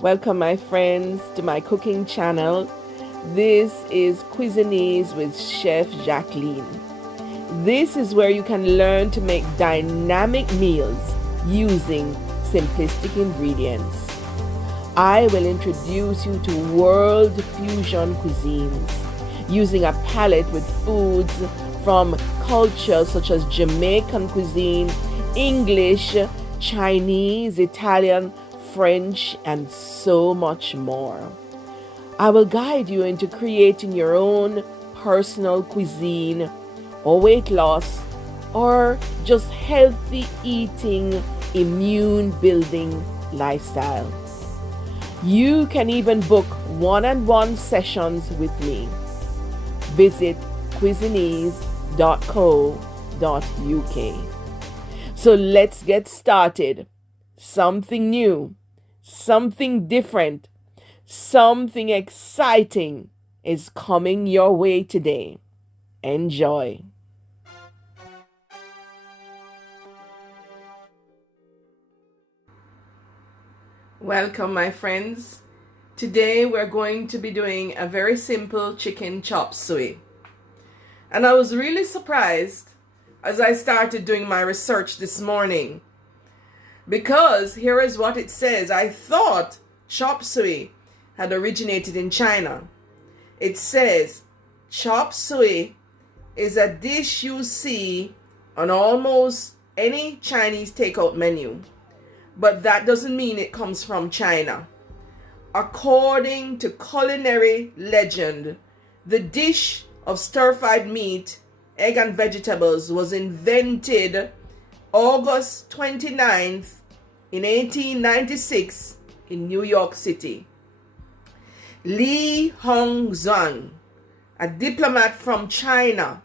Welcome, my friends, to my cooking channel. This is Cuisinese with Chef Jacqueline. This is where you can learn to make dynamic meals using simplistic ingredients. I will introduce you to world fusion cuisines using a palette with foods from cultures such as Jamaican cuisine, English, Chinese, Italian, French, and so much more. I will guide you into creating your own personal cuisine or weight loss or just healthy eating, immune building lifestyle. You can even book one-on-one sessions with me. Visit cuisinese.co.uk. So let's get started. Something new, something different, something exciting is coming your way today. Enjoy. Welcome, my friends. Today we're going to be doing a very simple chicken chop suey. And I was really surprised as I started doing my research this morning, because here is what it says. I thought chop suey had originated in China. It says chop suey is a dish you see on almost any Chinese takeout menu, but that doesn't mean it comes from China. According to culinary legend, the dish of stir-fried meat, egg and vegetables was invented August 29th in 1896 in New York City. Li Hongzhuang, a diplomat from China,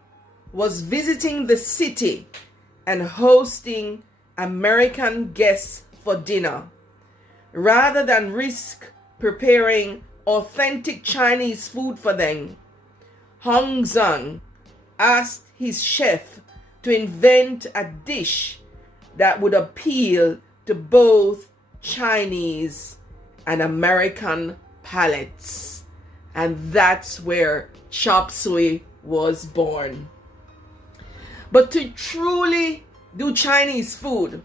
was visiting the city and hosting American guests for dinner. Rather than risk preparing authentic Chinese food for them, Hongzhuang asked his chef to invent a dish that would appeal to both Chinese and American palates. And that's where chop suey was born. But to truly do Chinese food,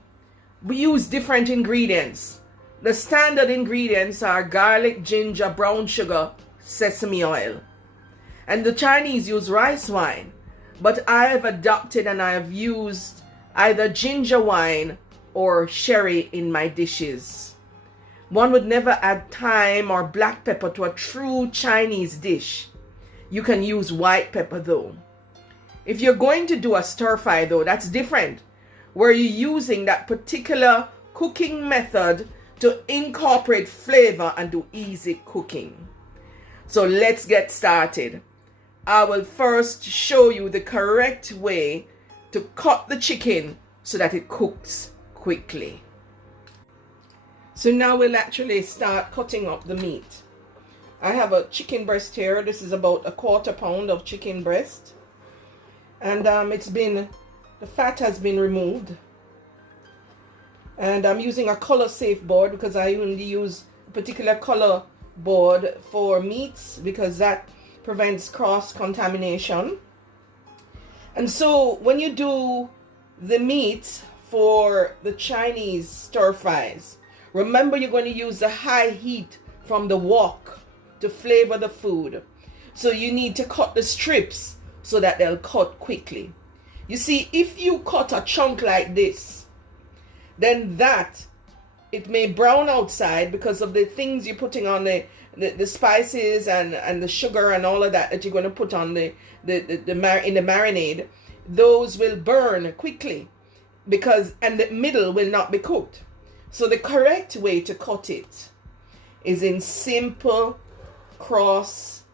we use different ingredients. The standard ingredients are garlic, ginger, brown sugar, sesame oil. And the Chinese use rice wine, but I have adopted and I have used either ginger wine or sherry in my dishes. One would never add thyme or black pepper to a true Chinese dish. You can use white pepper though. If you're going to do a stir fry though, that's different, where you're using that particular cooking method to incorporate flavor and do easy cooking. So let's get started. I will first show you the correct way to cut the chicken so that it cooks quickly. So now we'll actually start cutting up the meat. I have a chicken breast here. This is about a 1/4 pound of chicken breast. And the fat has been removed. And I'm using a color safe board because I only use a particular color board for meats because that prevents cross contamination. And so when you do the meat for the Chinese stir fries, remember you're going to use the high heat from the wok to flavor the food. So you need to cut the strips so that they'll cut quickly. You see, if you cut a chunk like this, then it may brown outside because of the things you're putting on the spices and the sugar and all of that you're going to put on in the marinade. Those will burn quickly and the middle will not be cooked. So the correct way to cut it is in simple crosswise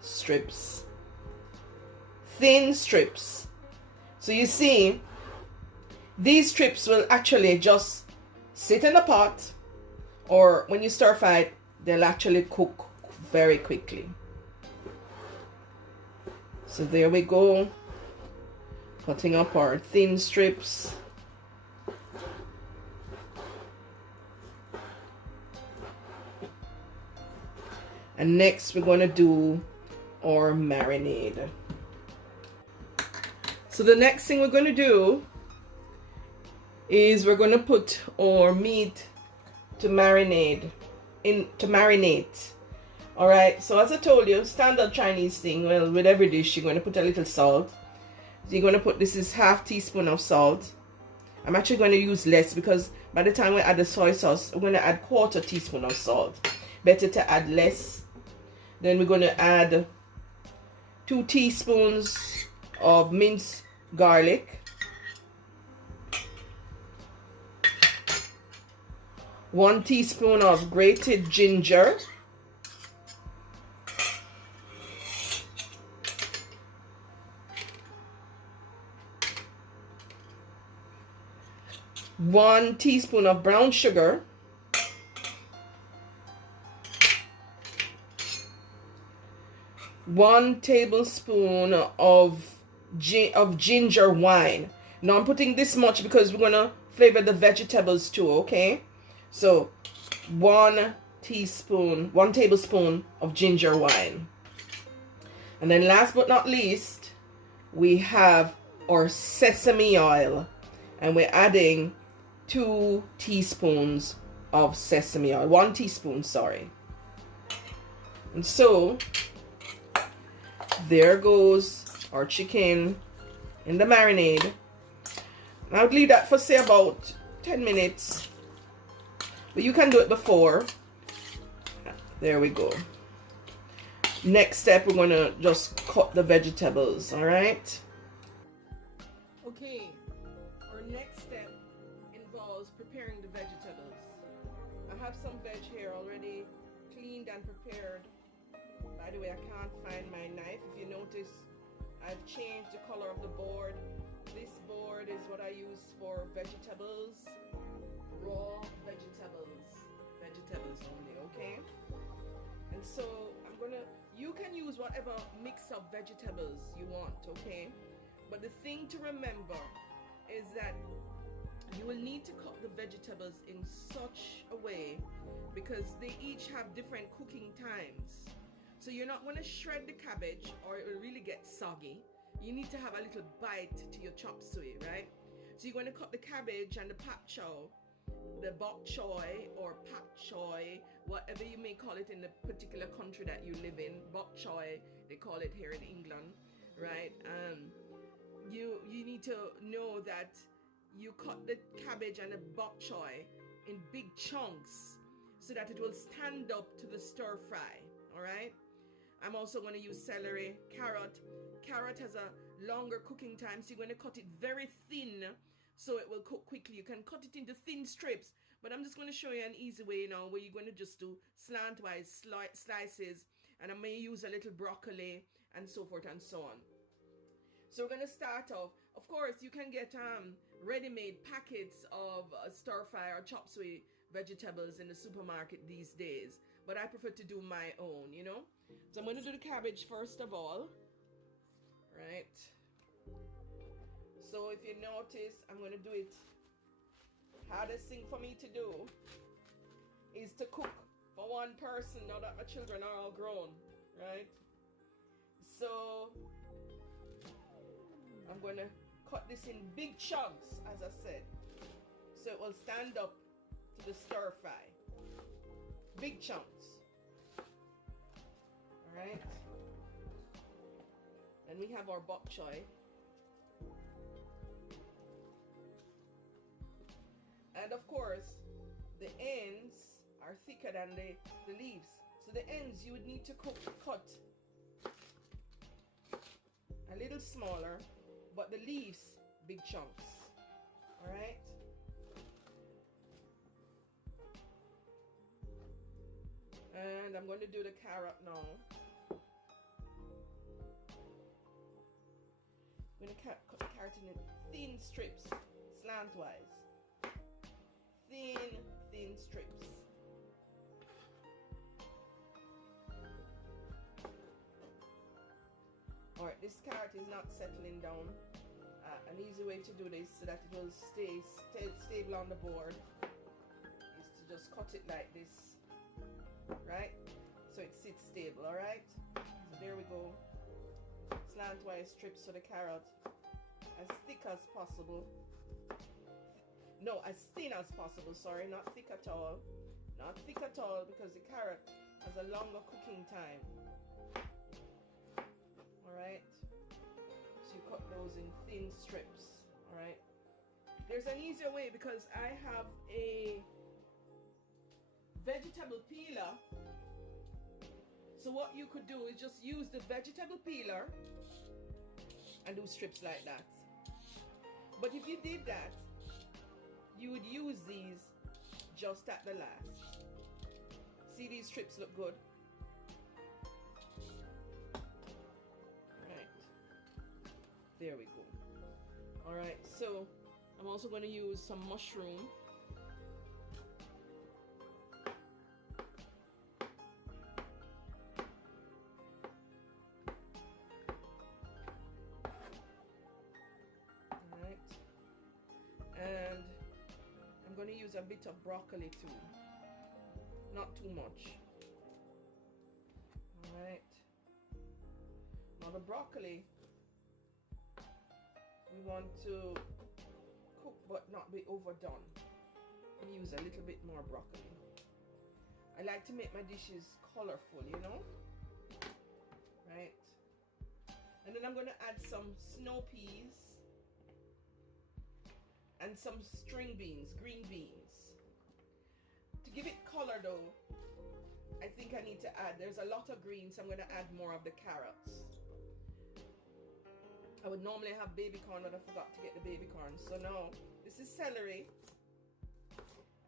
strips, thin strips. So you see, these strips will actually just sit in a pot, or when you stir fry it, they'll actually cook very quickly. So there we go, cutting up our thin strips. And next we're going to do our marinade. So the next thing we're going to do is we're going to put our meat to marinate. All right, so as I told you, standard Chinese thing, well, with every dish you're going to put a little salt. So you're going to put, this is half teaspoon of salt. I'm actually going to use less because by the time we add the soy sauce, we're going to add 1/4 teaspoon of salt. Better to add less. Then we're going to add 2 teaspoons of minced garlic, 1 teaspoon of grated ginger, 1 teaspoon of brown sugar, 1 tablespoon of ginger wine. Now I'm putting this much because we're gonna flavor the vegetables too, okay? So 1 tablespoon of ginger wine. And then last but not least, we have our sesame oil, and we're adding 2 teaspoons of sesame oil, 1 teaspoon, sorry. And so there goes our chicken in the marinade. I would leave that for say about 10 minutes, but you can do it before. There we go. Next step, we're going to just cut the vegetables, all right? Okay, our next step involves preparing the vegetables. I have some veg here already cleaned and prepared. By the way, I can't find my knife. If you notice, I've changed the color of the board. This board is what I use for vegetables, raw vegetables only, okay? And so you can use whatever mix of vegetables you want, okay? But the thing to remember is that you will need to cut the vegetables in such a way because they each have different cooking times. So you're not going to shred the cabbage or it will really get soggy. You need to have a little bite to your chop suey, right? So you're going to cut the cabbage and the pak choy, the bok choy or pak choy, whatever you may call it in the particular country that you live in. Bok choy, they call it here in England, right? You need to know that you cut the cabbage and the bok choy in big chunks so that it will stand up to the stir fry, all right? I'm also going to use celery, carrot. Carrot has a longer cooking time, so you're going to cut it very thin so it will cook quickly. You can cut it into thin strips, but I'm just going to show you an easy way now where you're going to just do slantwise slices, and I may use a little broccoli and so forth and so on. So we're going to start off. Of course, you can get ready-made packets of stir fry or chop suey vegetables in the supermarket these days, but I prefer to do my own, you know. So I'm going to do the cabbage first of all, right? So if you notice, I'm going to do it. Hardest thing for me to do is to cook for one person now that my children are all grown, right? So I'm going to cut this in big chunks, as I said, so it will stand up to the stir fry. Big chunks. Alright. Then we have our bok choy. And of course, the ends are thicker than the leaves. So the ends you would need to cut a little smaller, but the leaves, big chunks. Alright? And I'm going to do the carrot now. I'm going to cut the carrot in thin strips, slantwise. Thin strips. Alright, this carrot is not settling down. An easy way to do this so that it will stay stable on the board is to just cut it like this, right? so it sits stable. All right, so there we go. Slantwise strips for the carrot, as thick as possible. No, as thin as possible. Sorry, not thick at all. Not thick at all, because the carrot has a longer cooking time. All right, so you cut those in thin strips. All right, there's an easier way, because I have a vegetable peeler. So what you could do is just use the vegetable peeler and do strips like that. But if you did that, you would use these just at the last. See, these strips look good. Right, there we go. All right, so I'm also going to use some mushroom. And I'm going to use a bit of broccoli too, not too much. All right, now the broccoli we want to cook but not be overdone. We use a little bit more broccoli. I like to make my dishes colorful, you know, right? And then I'm going to add some snow peas and some string beans, green beans. To give it color though, I think I need to add, there's a lot of greens, so I'm going to add more of the carrots. I would normally have baby corn, but I forgot to get the baby corn. So now, this is celery.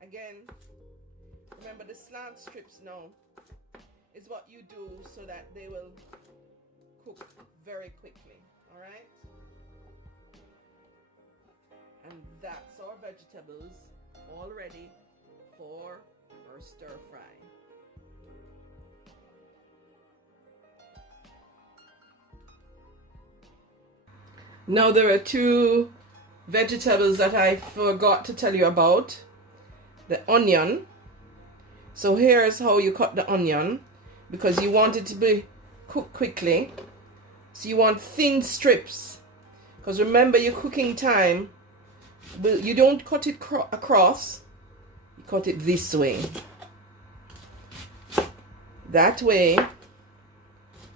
Again, remember the slant strips now is what you do so that they will cook very quickly, all right? And that's our vegetables all ready for our stir fry. Now there are two vegetables that I forgot to tell you about. The onion. So here's how you cut the onion, because you want it to be cooked quickly. So you want thin strips, because remember your cooking time, you don't cut it across, you cut it this way. That way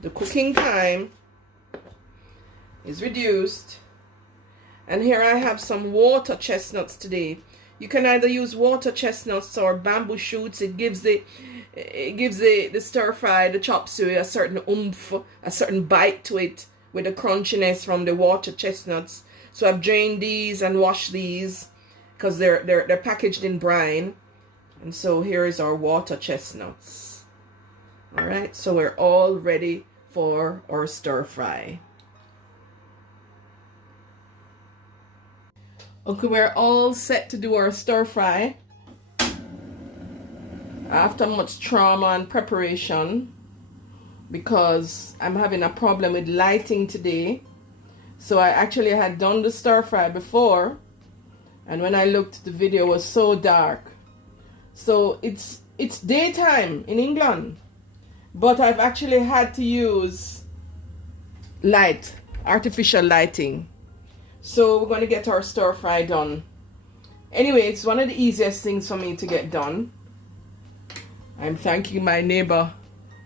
the cooking time is reduced. And here I have some water chestnuts today. You can either use water chestnuts or bamboo shoots. It gives the stir fry, the chop suey, a certain oomph, a certain bite to it with the crunchiness from the water chestnuts. So I've drained these and washed these because they're packaged in brine. And so here is our water chestnuts. All right, so we're all ready for our stir fry. Okay, we're all set to do our stir fry. After much trauma and preparation, because I'm having a problem with lighting today. So I actually had done the stir fry before, and when I looked, the video was so dark. So it's daytime in England, but I've actually had to use light, artificial lighting. So we're going to get our stir fry done. Anyway, it's one of the easiest things for me to get done. I'm thanking my neighbor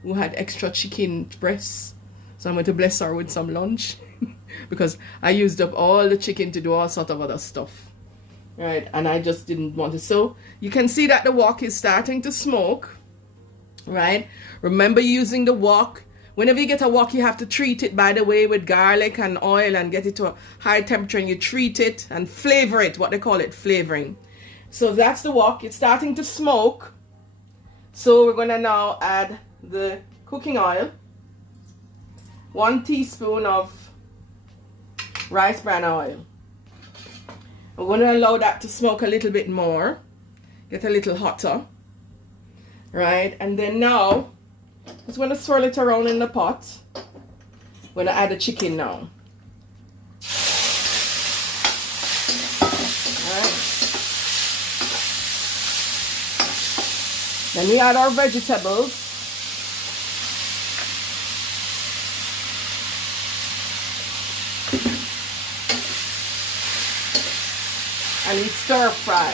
who had extra chicken breasts. So I'm going to bless her with some lunch because I used up all the chicken to do all sort of other stuff. Right, and I just didn't want to. So you can see that the wok is starting to smoke. Right, remember using the wok. Whenever you get a wok, you have to treat it, by the way, with garlic and oil and get it to a high temperature, and you treat it and flavor it, what they call it, flavoring. So that's the wok. It's starting to smoke. So we're going to now add the cooking oil. 1 teaspoon of rice bran oil. We're going to allow that to smoke a little bit more, get a little hotter. Right, and then now, just going to swirl it around in the pot. I'm going to add the chicken now. Alright. Then we add our vegetables. and we stir fry.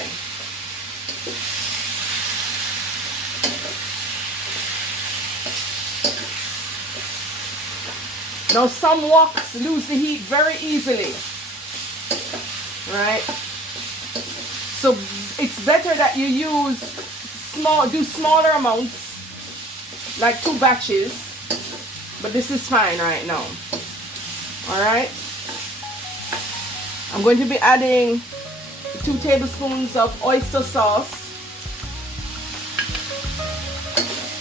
Now some woks lose the heat very easily, right? So it's better that you do smaller amounts, like 2 batches, but this is fine right now. All right. I'm going to be adding 2 tablespoons of oyster sauce.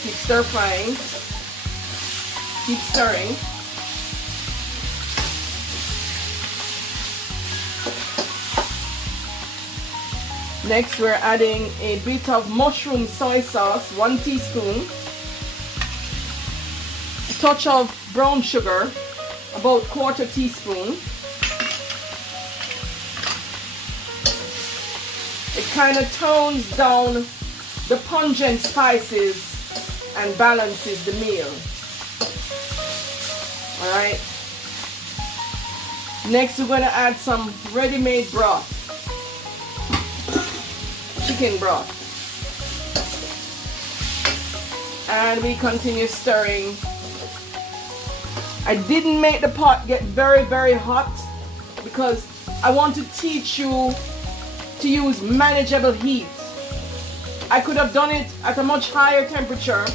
Keep stir frying. Keep stirring. Next, we're adding a bit of mushroom soy sauce, 1 teaspoon. A touch of brown sugar, about 1/4 teaspoon. It kind of tones down the pungent spices and balances the meal. All right. Next, we're going to add some ready-made broth. Chicken broth. And we continue stirring. I didn't make the pot get very, very hot because I want to teach you to use manageable heat. I could have done it at a much higher temperature,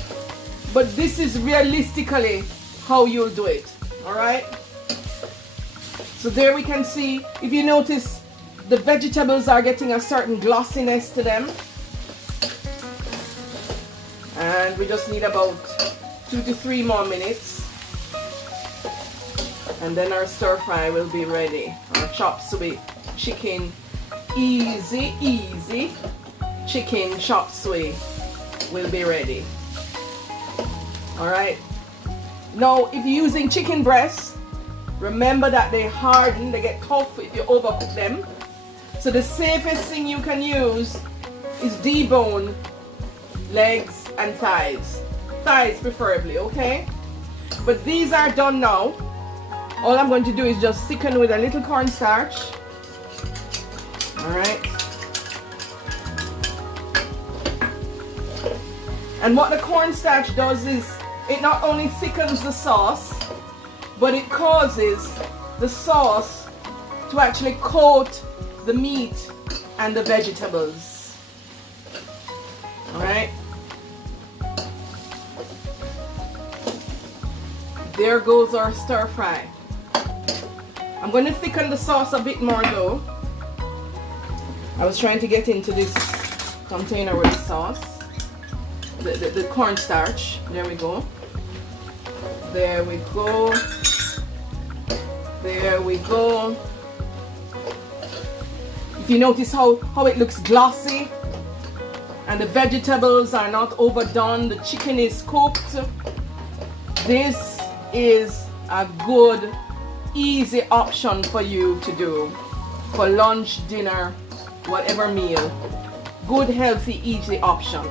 but this is realistically how you'll do it. All right. So there we can see, if you notice, the vegetables are getting a certain glossiness to them. And we just need about 2 to 3 more minutes. And then our stir fry will be ready. Our chop suey chicken, easy chicken chop suey will be ready. All right. Now, if you're using chicken breasts, remember that they harden, they get tough if you overcook them. So the safest thing you can use is debone legs and thighs. Thighs preferably, okay? But these are done now. All I'm going to do is just thicken with a little cornstarch. All right. And what the cornstarch does is it not only thickens the sauce, but it causes the sauce to actually coat the meat and the vegetables. All right. There goes our stir fry. I'm going to thicken the sauce a bit more though. I was trying to get into this container with the sauce, the cornstarch. There we go. There we go. There we go. If you notice how it looks glossy and the vegetables are not overdone, the chicken is cooked. This is a good, easy option for you to do for lunch, dinner, whatever meal. Good, healthy, easy option.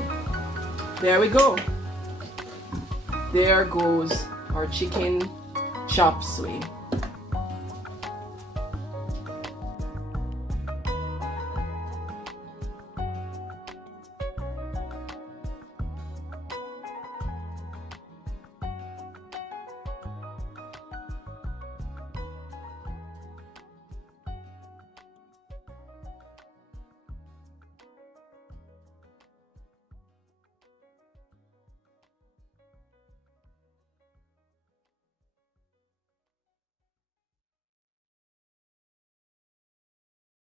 There we go. There goes our chicken chop suey.